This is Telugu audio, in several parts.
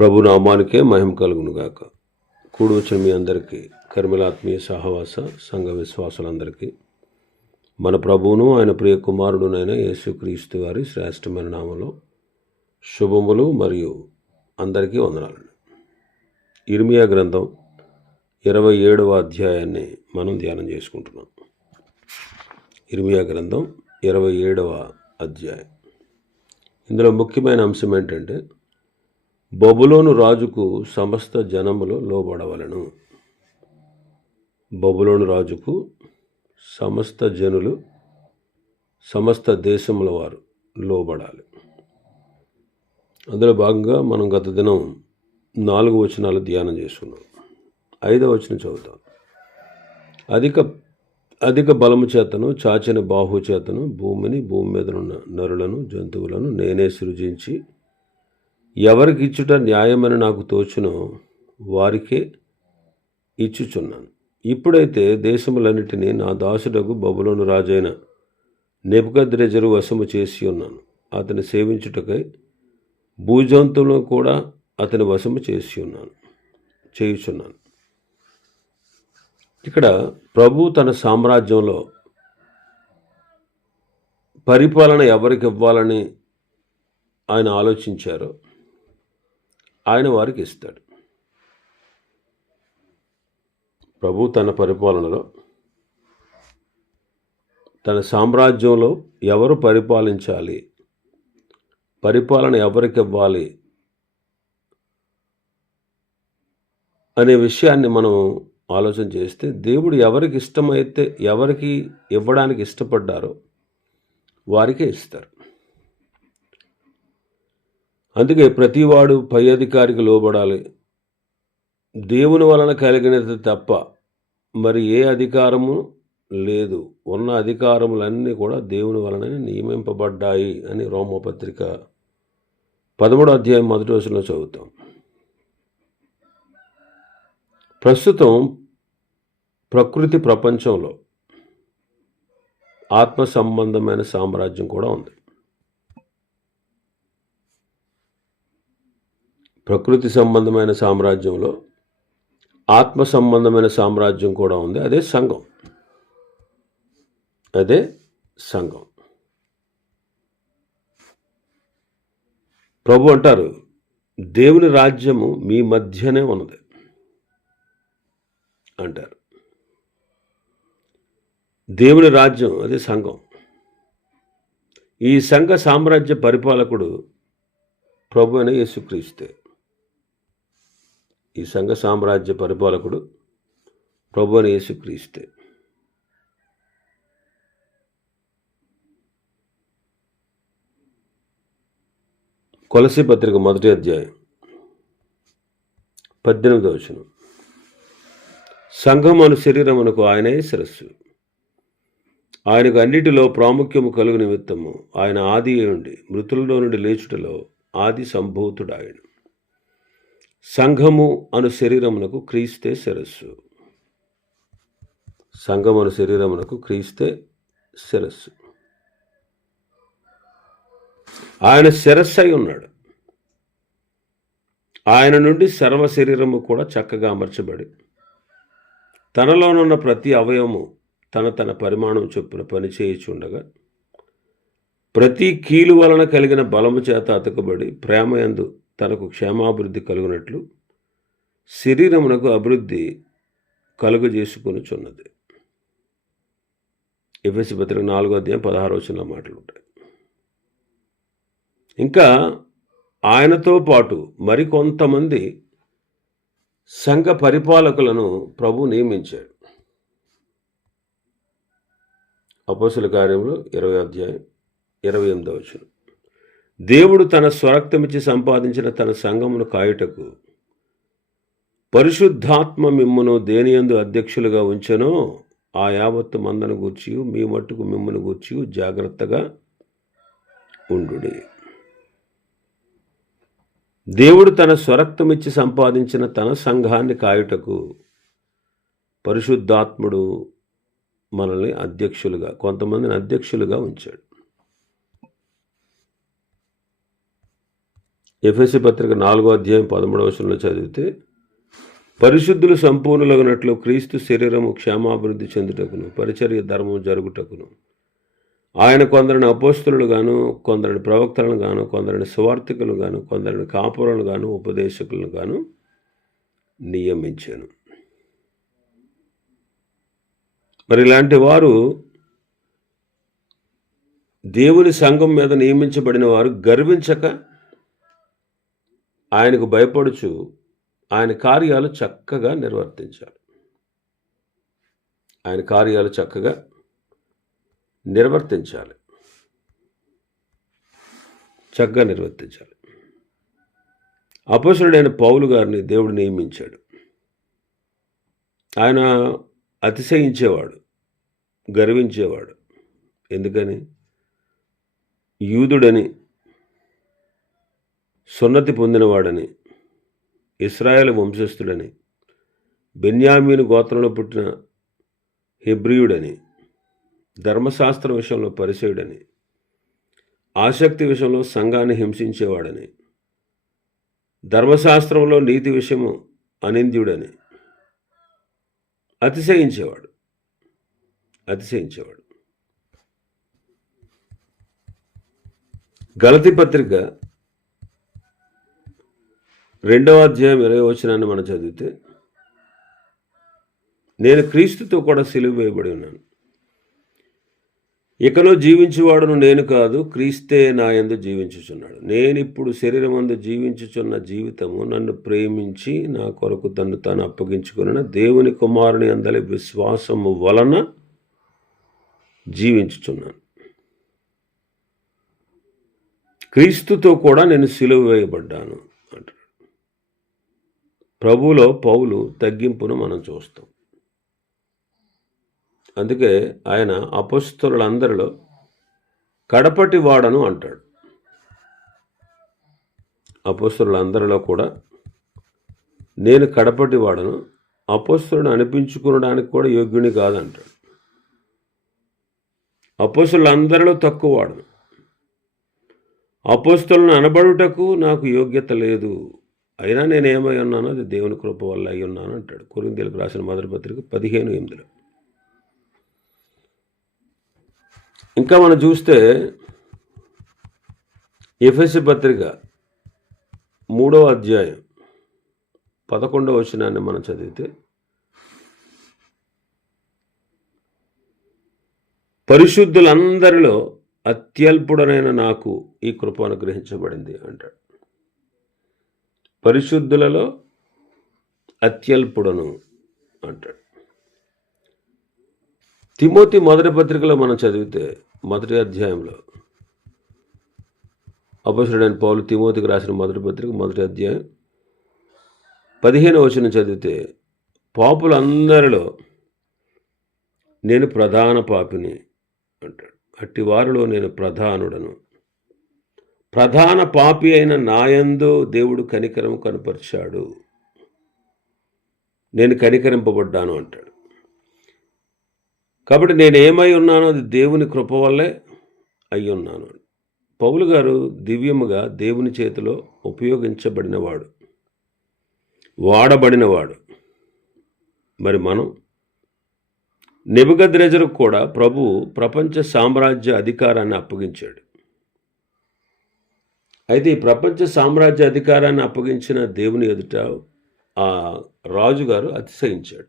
ప్రభు నామానికే మహిమ కలుగునుగాక. కూడి వచ్చిన మీ అందరికీ, కర్మలాత్మీయ సహవాస సంఘ విశ్వాసులందరికీ మన ప్రభువును ఆయన ప్రియ కుమారుడునైన యేసుక్రీస్తు వారి శ్రేష్టమైన నామంలో శుభములు మరియు అందరికీ వందనాలు. ఇర్మియా గ్రంథం 27వ అధ్యాయాన్ని మనం ధ్యానం చేసుకుంటున్నాం. ఇర్మియా గ్రంథం 27వ అధ్యాయం. ఇందులో ముఖ్యమైన అంశం ఏంటంటే, బబులోను రాజుకు సమస్త జనములు లోబడవలను. బబులోను రాజుకు సమస్త జనులు, సమస్త దేశముల వారు లోబడాలి. అందులో భాగంగా మనం గత దినం 4 వచనాలు ధ్యానం చేసుకున్నాం. 5వ వచనం చదువుతాం. అధిక బలము చేతను, చాచిన బాహు చేతను భూమి మీదనున్న నరులను, జంతువులను నేనే సృజించి ఎవరికి ఇచ్చుట న్యాయమని నాకు తోచునో వారికే ఇచ్చుచున్నాను. ఇప్పుడైతే దేశములన్నిటినీ నా దాసుడకు బబులోను రాజైన నెబుకద్రెజరు వశము చేసి ఉన్నాను. అతని సేవించుటకై భూజంతువులను కూడా అతని వశము చేయుచున్నాను. ఇక్కడ ప్రభు తన సామ్రాజ్యంలో పరిపాలన ఎవరికి ఇవ్వాలని ఆయన ఆలోచించారో ఆయన వారికి ఇస్తాడు. ప్రభు తన పరిపాలనలో, తన సామ్రాజ్యంలో ఎవరు పరిపాలించాలి, పరిపాలన ఎవరికి ఇవ్వాలి అనే విషయాన్ని మనం ఆలోచన చేస్తే, దేవుడు ఎవరికి ఇష్టమైతే, ఎవరికి ఇవ్వడానికి ఇష్టపడ్డారో వారికే ఇస్తారు. అందుకే ప్రతివాడు పై అధికారికి లోబడాలి. దేవుని వలన కలిగినది తప్ప మరి ఏ అధికారము లేదు. ఉన్న అధికారములన్నీ కూడా దేవుని వలన నియమింపబడ్డాయి అని రోమపత్రిక 13వ అధ్యాయం 1వ వచనంలో చదువుతాం. ప్రస్తుతం ప్రకృతి ప్రపంచంలో ఆత్మ సంబంధమైన సామ్రాజ్యం కూడా ఉంది. ప్రకృతి సంబంధమైన సామ్రాజ్యంలో ఆత్మ సంబంధమైన సామ్రాజ్యం కూడా ఉంది. అదే సంఘం. ప్రభు అంటారు, దేవుని రాజ్యము మీ మధ్యనే ఉన్నది అంటారు. దేవుని రాజ్యం అదే సంఘం. ఈ సంఘ సామ్రాజ్య పరిపాలకుడు ప్రభు అయిన యేసుక్రీస్తే. ఈ సంఘ సామ్రాజ్య పరిపాలకుడు ప్రభు అయిన యేసుక్రీస్తే. కొలసీ పత్రిక 1వ అధ్యాయం 18వ వచనం. సంఘం అను శరీరమునకు ఆయనే శిరస్సు. ఆయనకు అన్నిటిలో ప్రాముఖ్యము కలుగు నిమిత్తము ఆయన ఆది అయ్యుండి మృతులలో నుండి లేచుటలో ఆది సంభూతుడాయన. సంఘము అను శరీరమునకు క్రీస్తే శిరస్సు. సంఘము అను శరీరమునకు క్రీస్తే శిరస్సు. ఆయన శిరస్సు అయి ఉన్నాడు. ఆయన నుండి సర్వ శరీరము కూడా చక్కగా అమర్చబడి తనలోనున్న ప్రతి అవయవము తన పరిమాణం చొప్పున పనిచేయుచుండగా ప్రతి కీలు వలన కలిగిన బలము చేత అతకబడి ప్రేమయందు తనకు క్షేమాభివృద్ధి కలుగునట్లు శరీరమునకు అభివృద్ధి కలుగజేసుకొనుచున్నది. ఎఫెసీ పత్రిక 4వ అధ్యాయం 16వ వచనంలో మాటలు ఉంటాయి. ఇంకా ఆయనతో పాటు మరికొంతమంది సంఘ పరిపాలకులను ప్రభు నియమించాడు. అపోస్తలుల కార్యములు 20వ అధ్యాయం 28వ వచనం. దేవుడు తన స్వరక్తమిచ్చి సంపాదించిన తన సంఘమును కాయుటకు పరిశుద్ధాత్మ మిమ్మును దేనియందు అధ్యక్షులుగా ఉంచెనో ఆ యావత్తు మందను గూర్చి మీ మట్టుకు మిమ్మును గూర్చి జాగ్రత్తగా ఉండుడి. దేవుడు తన స్వరక్తమిచ్చి సంపాదించిన తన సంఘాన్ని కాయుటకు పరిశుద్ధాత్ముడు మనల్ని కొంతమందిని అధ్యక్షులుగా ఉంచాడు. ఎఫెసీ పత్రిక 4:13 చదివితే, పరిశుద్ధులు సంపూర్ణులగునట్లు క్రీస్తు శరీరము క్షేమాభివృద్ధి చెందుటకును పరిచర్య ధర్మము జరుగుటకును ఆయన కొందరిని అపోస్తలులు గాను, కొందరిని ప్రవక్తలను గాను, కొందరిని సువార్తికులు గాను, కొందరిని కాపురులను గాను, ఉపదేశకులను గాను నియమించాను. మరి ఇలాంటి వారు దేవుని సంఘం మీద నియమించబడిన వారు గర్వించక ఆయనకు భయపడుచు ఆయన కార్యాలు చక్కగా నిర్వర్తించాలి. ఆయన కార్యాలు చక్కగా నిర్వర్తించాలి. అపోస్తలుడైన పౌలు గారిని దేవుడు నియమించాడు. ఆయన అతిశయించేవాడు, గర్వించేవాడు. ఎందుకని? యూదుడని, సున్నతి పొందినవాడని, ఇశ్రాయేలు వంశస్థుడని, బెన్యామీను గోత్రంలో పుట్టిన హెబ్రీయుడని, ధర్మశాస్త్రం విషయంలో పరిసయుడని, ఆసక్తి విషయంలో సంఘాన్ని హింసించేవాడని, ధర్మశాస్త్రంలో నీతి విషయము అనింద్యుడని అతిశయించేవాడు. గలతీ పత్రిక 2:20 మనం చదివితే, నేను క్రీస్తుతో కూడా సిలువ వేయబడి ఉన్నాను. ఇకను జీవించువాడును నేను కాదు, క్రీస్తే నా యందు జీవించుచున్నాడు. నేనిప్పుడు శరీరమందు జీవించుచున్న జీవితము నన్ను ప్రేమించి నా కొరకు తన్ను తాను అప్పగించుకున్న దేవుని కుమారుని అందలి విశ్వాసము వలన జీవించుచున్నాను. క్రీస్తుతో కూడా నేను సిలువ వేయబడ్డాను అంటాడు. ప్రభువులో పౌలు తగ్గింపును మనం చూస్తాం. అందుకే ఆయన అపోస్తలులందరిలో కడపటి వాడను అంటాడు. అపోస్తలులందరిలో కూడా నేను కడపటి వాడను, అపోస్తలుని అనిపించుకునడానికి కూడా యోగ్యుని కాదంటాడు. అపోస్తలులందరిలో తక్కువ వాడను, అపోస్తలుని అనబడుటకు నాకు యోగ్యత లేదు, అయినా నేను ఏమై ఉన్నానో అది దేవుని కృప వల్ల అయి ఉన్నాను అంటాడు. కొరింథీయులకు రాసిన మొదటి పత్రిక 15:8. ఇంకా మనం చూస్తే ఎఫెసీ పత్రిక 3:11 మనం చదివితే, పరిశుద్ధులందరిలో అత్యల్పుడనైన నాకు ఈ కృప అనుగ్రహించబడింది అంటాడు. పరిశుద్ధులలో అత్యల్పుడను అంటాడు. తిమోతి మొదటి పత్రికలో మనం చదివితే, మొదటి అధ్యాయంలో అపోస్తలుడైన పౌలు తిమోతికి రాసిన మొదటి పత్రిక 1వ అధ్యాయం 15వ చదివితే, పాపులందరిలో నేను ప్రధాన పాపిని అంటాడు. అట్టి వారిలో నేను ప్రధానుడను, ప్రధాన పాపి అయిన నాయందు దేవుడు కనికరం కనపరిచాడు, నేను కనికరింపబడ్డాను అంటాడు. కాబట్టి నేను ఏమై ఉన్నానో అది దేవుని కృప వల్లే అయి ఉన్నాను. పౌలు గారు దివ్యముగా దేవుని చేతిలో ఉపయోగించబడినవాడు, వాడబడినవాడు. మరి మనం నెబుకద్నెజరుకు కూడా ప్రభు ప్రపంచ సామ్రాజ్య అధికారాన్ని అప్పగించాడు. అయితే ఈ ప్రపంచ సామ్రాజ్య అధికారాన్ని అప్పగించిన దేవుని ఎదుట ఆ రాజుగారు అతిశయించాడు,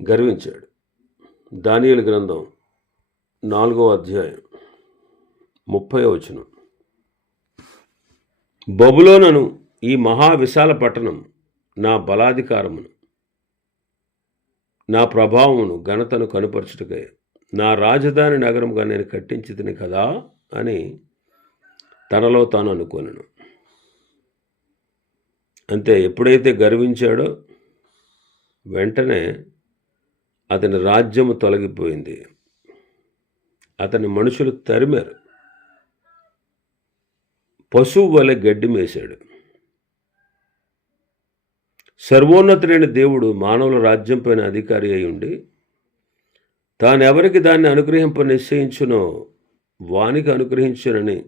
గర్వించాడు. దానియేలు గ్రంథం 4వ అధ్యాయం 30వ బబులోనును, ఈ మహావిశాల పట్టణం నా బలాధికారమును, నా ప్రభావమును, ఘనతను కనుపరచుటకై నా రాజధాని నగరముగా నేను కట్టించి తిని కదా అని తనలో తాను అనుకోనను. అంతే, ఎప్పుడైతే గర్వించాడో వెంటనే అతని రాజ్యము తొలగిపోయింది, అతని మనుషులు తరిమారు, పశువు వలె గడ్డి మేశాడు. సర్వోన్నతుడైన దేవుడు మానవుల రాజ్యం పైన అధికారి అయి ఉండి తాను ఎవరికి దాన్ని అనుగ్రహింప నిశ్చయించునో వానికి అనుగ్రహించునని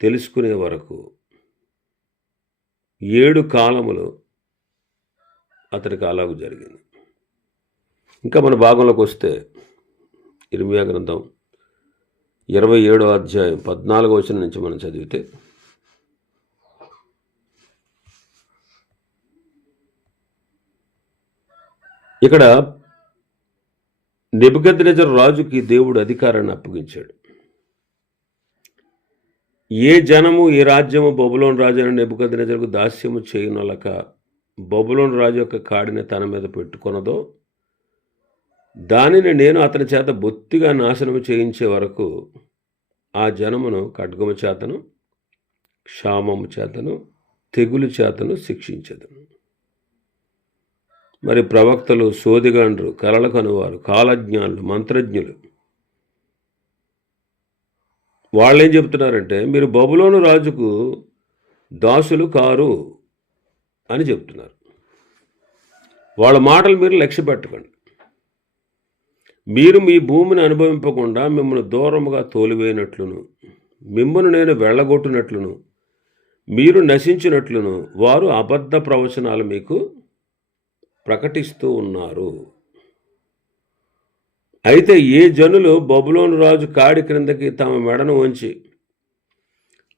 తెలుసుకునే వరకు 7 కాలములు అతనికి అలాగూ జరిగింది. ఇంకా మన భాగంలోకి వస్తే ఇర్మియా గ్రంథం 27వ అధ్యాయం 14వ వచనం నుంచి మనం చదివితే, ఇక్కడ నెబుకద్నెజరు రాజుకి దేవుడు అధికారాన్ని అప్పగించాడు. ఏ జనము ఏ రాజ్యము బబులోను రాజు అయిన నెబుకద్నెజరుకు దాస్యము చేయనొలక బబులోను రాజు యొక్క కాడిని తన మీద పెట్టుకొనదో దానిని నేను అతని చేత బొత్తిగా నాశనము చేయించే వరకు ఆ జనమును ఖడ్గము చేతను, క్షామము చేతను, తెగులు చేతను శిక్షించెదను. మరి ప్రవక్తలు, సోదిగాండ్రు, కలల కనువారు, కాలజ్ఞానులు, మంత్రజ్ఞులు వాళ్ళేం చెప్తున్నారంటే మీరు బబులోను రాజుకు దాసులు కారు అని చెప్తున్నారు. వాళ్ళ మాటలు మీరు లక్ష్య పెట్టకండి. మీరు మీ భూమిని అనుభవింపకుండా మిమ్మల్ని దూరముగా తోలివేయనట్లును, మిమ్మల్ని నేను వెళ్ళగొట్టినట్లును, మీరు నశించినట్లును వారు అబద్ధ ప్రవచనాలు మీకు ప్రకటిస్తూ ఉన్నారు. అయితే ఏ జనులు బబులోను రాజు కాడి క్రిందకి తమ మెడను వంచి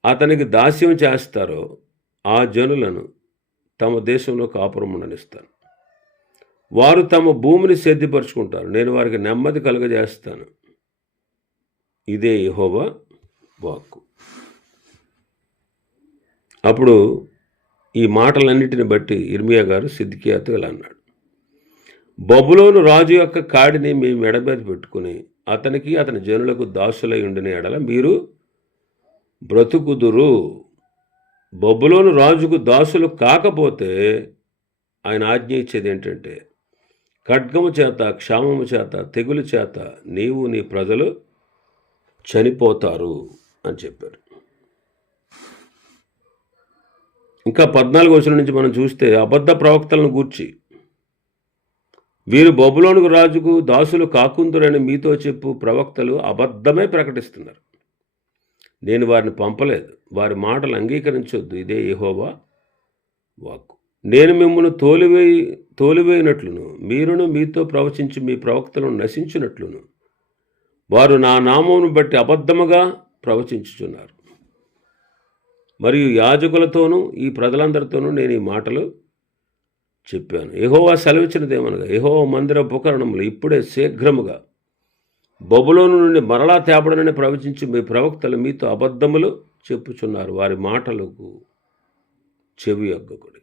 అతనికి దాస్యం చేస్తారో ఆ జనులను తమ దేశంలో కాపురం ఉండనిస్తాను. వారు తమ భూమిని సిద్ధపరుచుకుంటారు, నేను వారికి నెమ్మది కలుగజేస్తాను. ఇదే యెహోవా వాక్కు. అప్పుడు ఈ మాటలన్నిటిని బట్టి ఇర్మియా గారు సిద్కియాతో ఇలా అన్నాడు, బబులోను రాజు యొక్క కాడిని మీ మెడ మీద పెట్టుకుని అతనికి అతని జనులకు దాసులై ఉండిన ఎడల మీరు బ్రతుకుదురు. బబులోను రాజుకు దాసులు కాకపోతే ఆయన ఆజ్ఞ ఇచ్చేది ఏంటంటే ఖడ్గము చేత, క్షామము చేత, తెగులు చేత నీవు నీ ప్రజలు చనిపోతారు అని చెప్పారు. ఇంకా 14వ వచనం నుంచి మనం చూస్తే అబద్ధ ప్రవక్తలను గూర్చి వీరు బబులోను రాజుకు దాసులు కాకుందురని మీతో చెప్పు ప్రవక్తలు అబద్ధమే ప్రకటిస్తున్నారు. నేను వారిని పంపలేదు, వారి మాటలు అంగీకరించొద్దు. ఇదే యెహోవా వాక్కు. నేను మిమ్మల్ని తోలివేయినట్లును మీరును మీతో ప్రవచించి మీ ప్రవక్తలను నశించినట్లును వారు నా నామమును బట్టి అబద్ధముగా ప్రవచించుచున్నారు. మరియు యాజకులతోనూ ఈ ప్రజలందరితోనూ నేను ఈ మాటలు చెప్పాను. యెహోవా సెలవిచ్చినదేమనగా యెహోవా మందిర ఉపకరణములు ఇప్పుడే శీఘ్రముగా బబులోను నుండి మరలా తేపడనని ప్రవచించి మీ ప్రవక్తలు మీతో అబద్ధములు చెప్పుచున్నారు. వారి మాటలకు చెవి యొగ్గకుడి.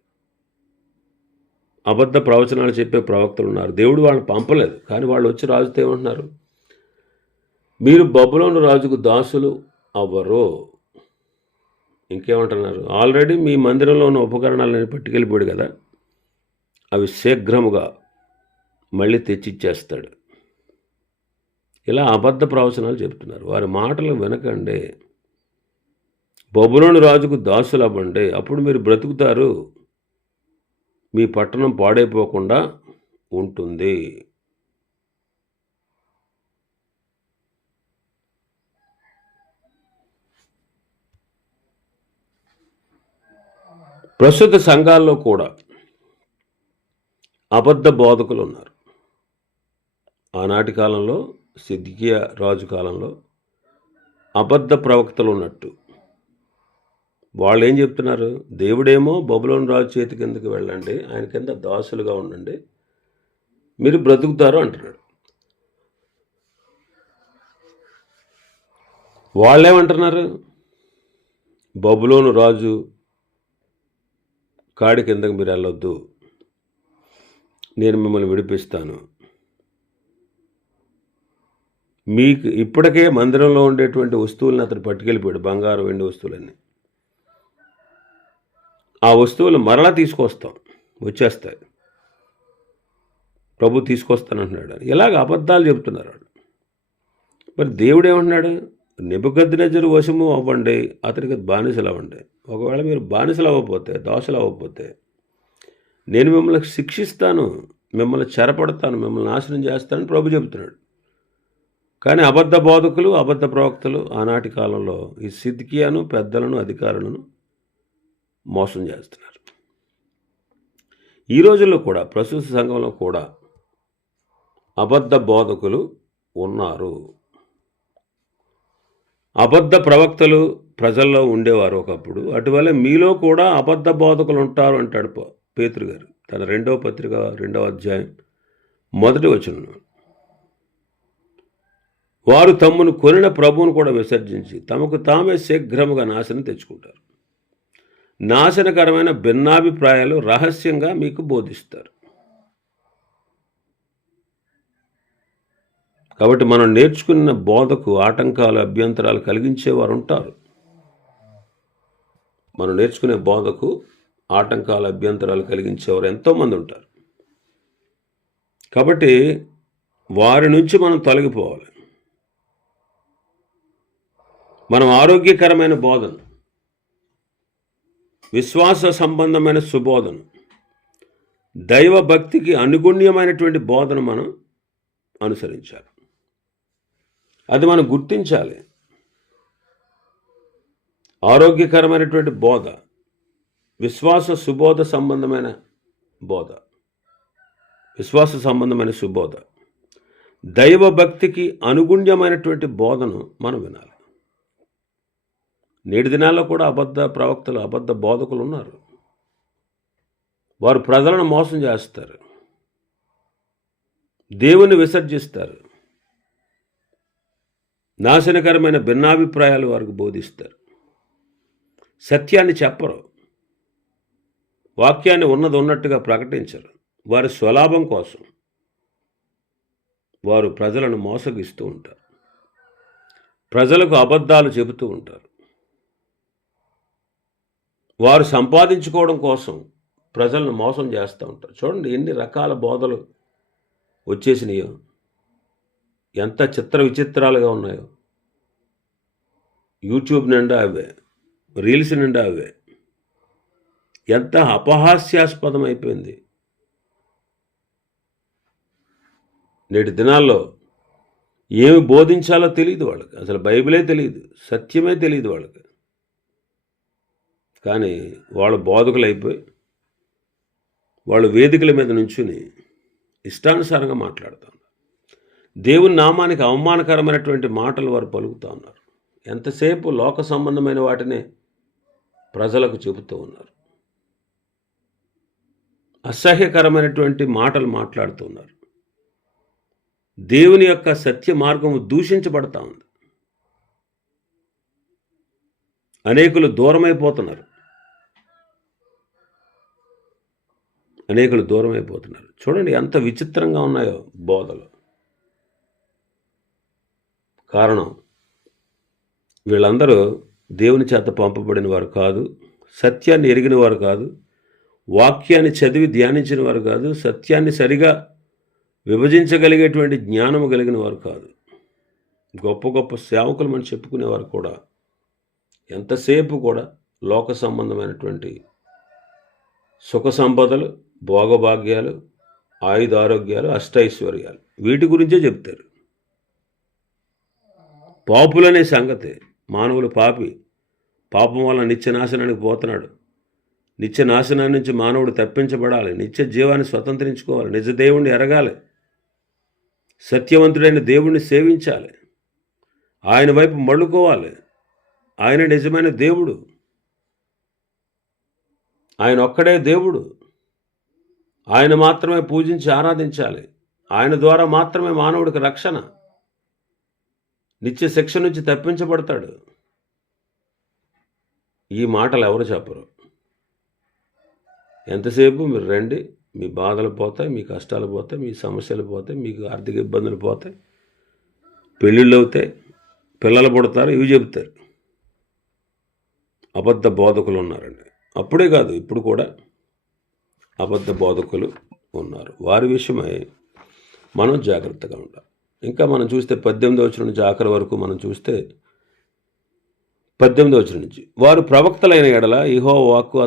అబద్ధ ప్రవచనాలు చెప్పే ప్రవక్తలు ఉన్నారు. దేవుడు వాళ్ళని పంపలేదు, కానీ వాళ్ళు వచ్చి రాజుతో ఏమంటున్నారు, మీరు బబులోను రాజుకు దాసులు అవ్వరు. ఇంకేమంటున్నారు, ఆల్రెడీ మీ మందిరంలో ఉన్న ఉపకరణాలని పట్టుకెళ్ళిపోయాడు కదా, అవి శీఘ్రముగా మళ్ళీ తెచ్చిచ్చేస్తాడు. ఇలా అబద్ధ ప్రవచనాలు చెప్తున్నారు. వారి మాటలు వినకండి, బబులోను రాజుకు దాసులు అవ్వండి, అప్పుడు మీరు బ్రతుకుతారు, మీ పట్టణం పాడైపోకుండా ఉంటుంది. ప్రస్తుత సంఘాల్లో కూడా అబద్ధ బోధకులు ఉన్నారు. ఆనాటి కాలంలో సిద్కియా రాజు కాలంలో అబద్ధ ప్రవక్తలు ఉన్నట్టు వాళ్ళు ఏం చెప్తున్నారు, దేవుడేమో బబులోను రాజు చేతి కిందకి వెళ్ళండి, ఆయన కింద దాసులుగా ఉండండి, మీరు బ్రతుకుతారు అంటున్నాడు. వాళ్ళేమంటున్నారు, బబులోను రాజు కాడి కిందకి మీరు వెళ్ళొద్దు, నేను మిమ్మల్ని విడిపిస్తాను. మీకు ఇప్పటికే మందిరంలో ఉండేటువంటి వస్తువులను అతను పట్టుకెళ్ళిపోయాడు, బంగారు వెండి వస్తువులన్నీ. ఆ వస్తువులు మరలా తీసుకొస్తాం, వచ్చేస్తాయి, ప్రభు తీసుకొస్తానంటున్నాడు. ఇలాగ అబద్ధాలు చెప్తున్నారు వాళ్ళు. మరి దేవుడు ఏమంటున్నాడు, నెబుకద్నెజరు వశము అవ్వండి, అతనికి బానిసలు అవ్వండి. ఒకవేళ మీరు బానిసలు అవ్వకపోతే, దాసులు అవ్వకపోతే నేను మిమ్మల్ని శిక్షిస్తాను, మిమ్మల్ని చెరపడతాను, మిమ్మల్ని నాశనం చేస్తానని ప్రభు చెబుతున్నాడు. కానీ అబద్ధ బోధకులు, అబద్ధ ప్రవక్తలు ఆనాటి కాలంలో ఈ సిద్కియాను, పెద్దలను, అధికారులను మోసం చేస్తున్నారు. ఈ రోజుల్లో కూడా ప్రస్తుత సంఘంలో కూడా అబద్ధ బోధకులు ఉన్నారు. అబద్ధ ప్రవక్తలు ప్రజల్లో ఉండేవారు ఒకప్పుడు. అటువల్ల మీలో కూడా అబద్ధ బోధకులు ఉంటారు అంటాడు పేతురు గారు తన 2వ పత్రిక 2వ అధ్యాయం 1వ వచనం. వారు తమ్మును కొనిన ప్రభువును కూడా విసర్జించి తమకు తామే శీఘ్రముగా నాశనం తెచ్చుకుంటారు. నాశనకరమైన భిన్నాభిప్రాయాలు రహస్యంగా మీకు బోధిస్తారు. కాబట్టి మనం నేర్చుకున్న బోధకు ఆటంకాలు, అభ్యంతరాలు కలిగించేవారు ఉంటారు. మనం నేర్చుకునే బోధకు ఆటంకాలు, అభ్యంతరాలు కలిగించేవారు ఎంతోమంది ఉంటారు. కాబట్టి వారి నుంచి మనం తొలగిపోవాలి. మనం ఆరోగ్యకరమైన బోధన, విశ్వాస సంబంధమైన సుబోధన, దైవ భక్తికి అనుగుణ్యమైనటువంటి బోధన మనం అనుసరించాలి. అది మనం గుర్తించాలి. ఆరోగ్యకరమైనటువంటి బోధ, విశ్వాస సుబోధ సంబంధమైన బోధ, విశ్వాస సంబంధమైన సుబోధ, దైవ భక్తికి అనుగుణ్యమైనటువంటి బోధను మనం వినాలి. నేటి దినాల్లో కూడా అబద్ధ ప్రవక్తలు, అబద్ధ బోధకులు ఉన్నారు. వారు ప్రజలను మోసం చేస్తారు, దేవుని విసర్జిస్తారు, నాశనకరమైన భిన్నాభిప్రాయాలు వారికి బోధిస్తారు, సత్యాన్ని చెప్పరు, వాక్యాన్ని ఉన్నట్టుగా ప్రకటించరు. వారి స్వలాభం కోసం వారు ప్రజలను మోసగిస్తూ ఉంటారు, ప్రజలకు అబద్ధాలు చెబుతూ ఉంటారు. వారు సంపాదించుకోవడం కోసం ప్రజలను మోసం చేస్తూ ఉంటారు. చూడండి ఎన్ని రకాల బోధలు వచ్చేసినాయో, ఎంత చిత్ర విచిత్రాలుగా ఉన్నాయో. యూట్యూబ్ నిండా అవే, రీల్స్ నిండా అవే. ఎంత అపహాస్యాస్పదం అయిపోయింది. నేటి దినాల్లో ఏమి బోధించాలో తెలియదు వాళ్ళకి, అసలు బైబిలే తెలియదు, సత్యమే తెలియదు వాళ్ళకి. కానీ వాళ్ళు బోధకులు అయిపోయి వాళ్ళు వేదికల మీద నుంచుని ఇష్టానుసారంగా మాట్లాడుతూ ఉన్నారు. దేవుని నామానికి అవమానకరమైనటువంటి మాటలు వారు పలుకుతూ ఉన్నారు. ఎంతసేపు లోక సంబంధమైన వాటినే ప్రజలకు చెబుతూ ఉన్నారు. అసహ్యకరమైనటువంటి మాటలు మాట్లాడుతూ ఉన్నారు. దేవుని యొక్క సత్య మార్గం దూషించబడతా ఉంది. అనేకులు దూరమైపోతున్నారు. చూడండి ఎంత విచిత్రంగా ఉన్నాయో బోధలు. కారణం వీళ్ళందరూ దేవుని చేత పంపబడిన వారు కాదు, సత్యాన్ని ఎరిగిన వారు కాదు, వాక్యాన్ని చదివి ధ్యానించిన వారు కాదు, సత్యాన్ని సరిగా విభజించగలిగేటువంటి జ్ఞానము కలిగిన వారు కాదు. గొప్ప గొప్ప సేవకులు మనం చెప్పుకునేవారు కూడా ఎంతసేపు కూడా లోక సంబంధమైనటువంటి సుఖ సంపదలు, భోగభాగ్యాలు, ఆయుధారోగ్యాలు, అష్టైశ్వర్యాలు వీటి గురించే చెప్తారు. పాపులనే సంగతి, మానవులు పాపం వల్ల నిత్యనాశనానికి పోతున్నాడు. నిత్యనాశనాన్ని నుంచి మానవుడు తప్పించబడాలి, నిత్య జీవాన్ని స్వతంత్రించుకోవాలి, నిజ దేవుణ్ణి ఎరగాలి, సత్యవంతుడైన దేవుణ్ణి సేవించాలి, ఆయన వైపు మళ్ళుకోవాలి. ఆయన నిజమైన దేవుడు, ఆయన ఒక్కడే దేవుడు, ఆయన మాత్రమే పూజించి ఆరాధించాలి, ఆయన ద్వారా మాత్రమే మానవుడికి రక్షణ, నిత్య శిక్ష నుంచి తప్పించబడతాడు. ఈ మాటలు ఎవరు చెప్పరు. ఎంతసేపు మీరు రండి, మీ బాధలు పోతాయి, మీ కష్టాలు పోతాయి, మీ సమస్యలు పోతాయి, మీకు ఆర్థిక ఇబ్బందులు పోతాయి, పెళ్ళిళ్ళు అవుతాయి, పిల్లలు పుడతారు, ఇవి చెబుతారు. అబద్ధ బోధకులు ఉన్నారండి. అప్పుడే కాదు, ఇప్పుడు కూడా అబద్ధ బోధకులు ఉన్నారు. వారి విషయమై మనం జాగ్రత్తగా ఉండాలి. ఇంకా మనం చూస్తే 18వ వచనం నుంచి ఆఖరి వరకు మనం చూస్తే 18వ వచనం నుంచి, వారు ప్రవక్తలైన ఎడల యెహోవా వాక్కు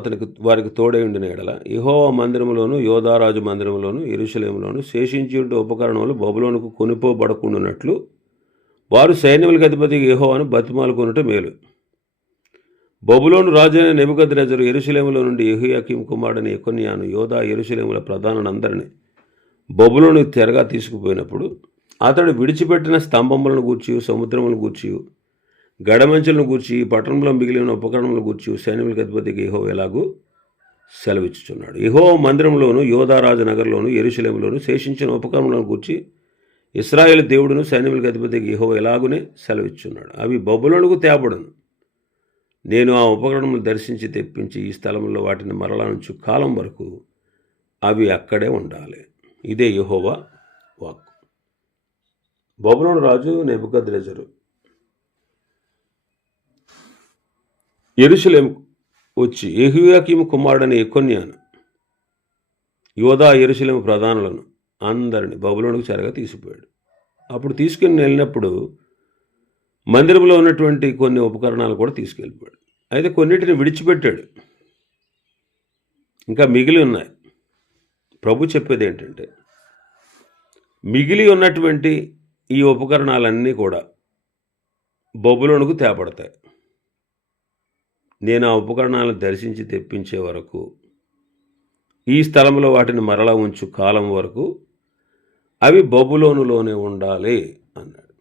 వారికి తోడై ఉండిన ఎడల యెహోవా మందిరములోను, యోధారాజు మందిరములోను, యెరూషలేములోను శేషించి ఉండే ఉపకరణములు బబులోనుకు కొనిపోబడకుండానట్లు వారు సైన్యములకు అధిపతి యెహోవాను బతిమాలుకొనుట మేలు. బబులోను రాజు అయిన నెబుకద్నెజరు యెరూషలేములో నుండి యెహోయాకీము కుమారుడైన యెకొన్యాను యోధా యెరూషలేముల ప్రధానులందరినీ బబులోనుకు తెరగా తీసుకుపోయినప్పుడు అతడు విడిచిపెట్టిన స్తంభములను గూర్చి, సముద్రములను గూర్చి, గడమంచులను గూర్చి, పట్టణంలో మిగిలిన ఉపకరణములను గూర్చి సైన్యములకు అధిపతికి యెహోవా ఎలాగూ సెలవిచ్చుచున్నాడు. యెహోవా మందిరంలోను, యోధారాజు నగర్లోను, యెరూషలేములోను శేషించిన ఉపకరణములను గూర్చి ఇశ్రాయేలు దేవుడును సైన్యములకు అధిపతికి యెహోవా ఎలాగునే సెలవిచ్చున్నాడు. అవి బబులోనుకు తేబడును. నేను ఆ ఉపకరణములు దర్శించి తెప్పించి ఈ స్థలంలో వాటిని మరలా నుంచు కాలం వరకు అవి అక్కడే ఉండాలి. ఇదే యెహోవా వాక్కు. బబులోను రాజు నెబుకద్నెజరు యెరూషలేము వచ్చి యెహోయాకీము కుమారుడైన యెకొన్యాను యోధా యెరూషలేము ప్రధానులను అందరిని బబులోనుకు చెరగా తీసుకుపోయాడు. అప్పుడు తీసుకుని వెళ్ళినప్పుడు మందిరంలో ఉన్నటువంటి కొన్ని ఉపకరణాలు కూడా తీసుకెళ్ళిపోయాడు. అయితే కొన్నిటిని విడిచిపెట్టాడు, ఇంకా మిగిలి ఉన్నాయి. ప్రభు చెప్పేది ఏంటంటే, మిగిలి ఉన్నటువంటి ఈ ఉపకరణాలన్నీ కూడా బబులోనుకు తేపడతాయి. నేను ఆ ఉపకరణాలను దర్శించి తెప్పించే వరకు ఈ స్థలంలో వాటిని మరలా ఉంచు కాలం వరకు అవి బబులోనులోనే ఉండాలి అన్నాడు.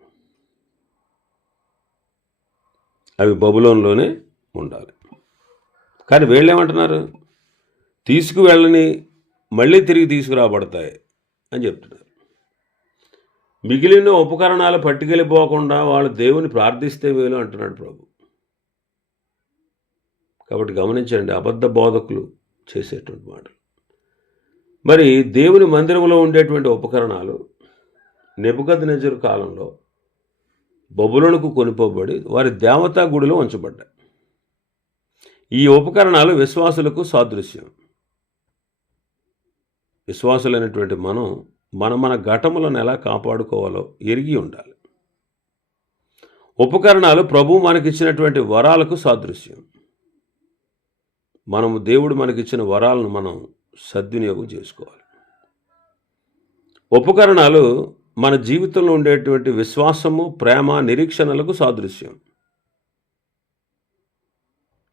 అవి బబులోనులోనే ఉండాలి. కానీ వీళ్ళు ఏమంటున్నారు? తీసుకువెళ్ళని మళ్ళీ తిరిగి తీసుకురాబడతాయి అని చెప్తున్నారు. మిగిలిన ఉపకరణాలు పట్టుకెళ్ళిపోకుండా వాళ్ళు దేవుని ప్రార్థిస్తే వేలు అంటున్నాడు ప్రభు. కాబట్టి గమనించండి, అబద్ధ బోధకులు చేసేటువంటి మాటలు. మరి దేవుని మందిరంలో ఉండేటువంటి ఉపకరణాలు నెబుకద్నెజరు కాలంలో బబులోనుకు కొనిపోబడి వారి దేవతా గుడిలో ఉంచబడ్డాయి. ఈ ఉపకరణాలు విశ్వాసులకు సాదృశ్యం. విశ్వాసులైనటువంటి మన ఘటములను ఎలా కాపాడుకోవాలో ఎరిగి ఉండాలి. ఉపకరణాలు ప్రభు మనకిచ్చినటువంటి వరాలకు సాదృశ్యం. దేవుడు మనకిచ్చిన వరాలను మనం సద్వినియోగం చేసుకోవాలి. ఉపకరణాలు మన జీవితంలో ఉండేటువంటి విశ్వాసము, ప్రేమ, నిరీక్షణలకు సాదృశ్యం.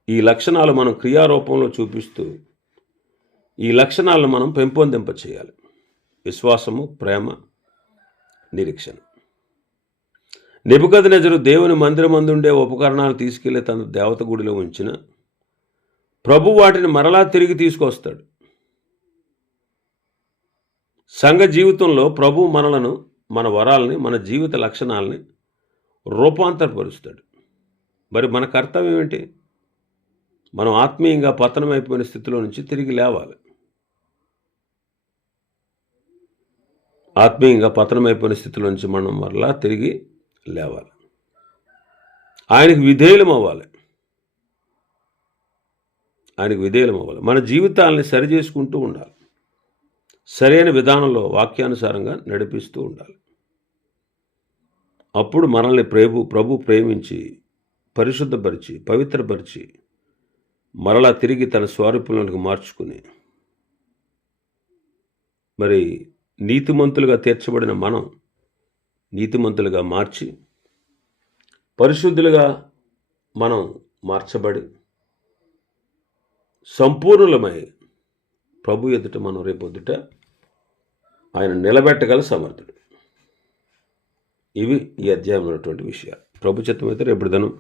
ఈ లక్షణాలు మనం క్రియారూపంలో చూపిస్తూ ఈ లక్షణాలను మనం పెంపొందింప చేయాలి. విశ్వాసము, ప్రేమ, నిరీక్షణ. నెబుకద్నెజరు దేవుని మందిరమందుండే ఉపకరణాలు తీసుకెళ్లి తన దేవత గుడిలో ఉంచిన ప్రభు వాటిని మరలా తిరిగి తీసుకొస్తాడు. సంఘ జీవితంలో ప్రభు మనలను, మన వరాలని, మన జీవిత లక్షణాలని రూపాంతరపరుస్తాడు. మరి మన కర్తవ్యం ఏంటి? మనం ఆత్మీయంగా పతనమైపోయిన స్థితిలో నుంచి తిరిగి లేవాలి. ఆత్మీయంగా పతనమైపోయిన స్థితిలో నుంచి మనం మరలా తిరిగి లేవాలి. ఆయనకు విధేయులం అవ్వాలి. మన జీవితాలని సరిచేసుకుంటూ ఉండాలి. సరైన విధానంలో వాక్యానుసారంగా నడిపిస్తూ ఉండాలి. అప్పుడు మనల్ని ప్రభు ప్రేమించి, పరిశుద్ధపరిచి, పవిత్రపరిచి మరలా తిరిగి తన స్వరూపంలోకి మార్చుకుని మరి నీతిమంతులుగా తీర్చబడిన మనం నీతిమంతులుగా మార్చి పరిశుద్ధులుగా మనం మార్చబడి సంపూర్ణులమై ప్రభు ఎదుట మనం రేపొద్దుట ఆయన నిలబెట్టగల సమర్థుడు. ఇవి ఈ అధ్యాయంలో ఉన్నటువంటి విషయాలు. ప్రభు చిత్తమైతే రేపటి దినం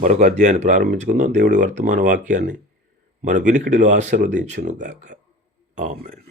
మరొక అధ్యాయాన్ని ప్రారంభించుకుందాం. దేవుడి వర్తమాన వాక్యాన్ని మన వినికిడిలో ఆశీర్వదించును గాక. ఆమేన్.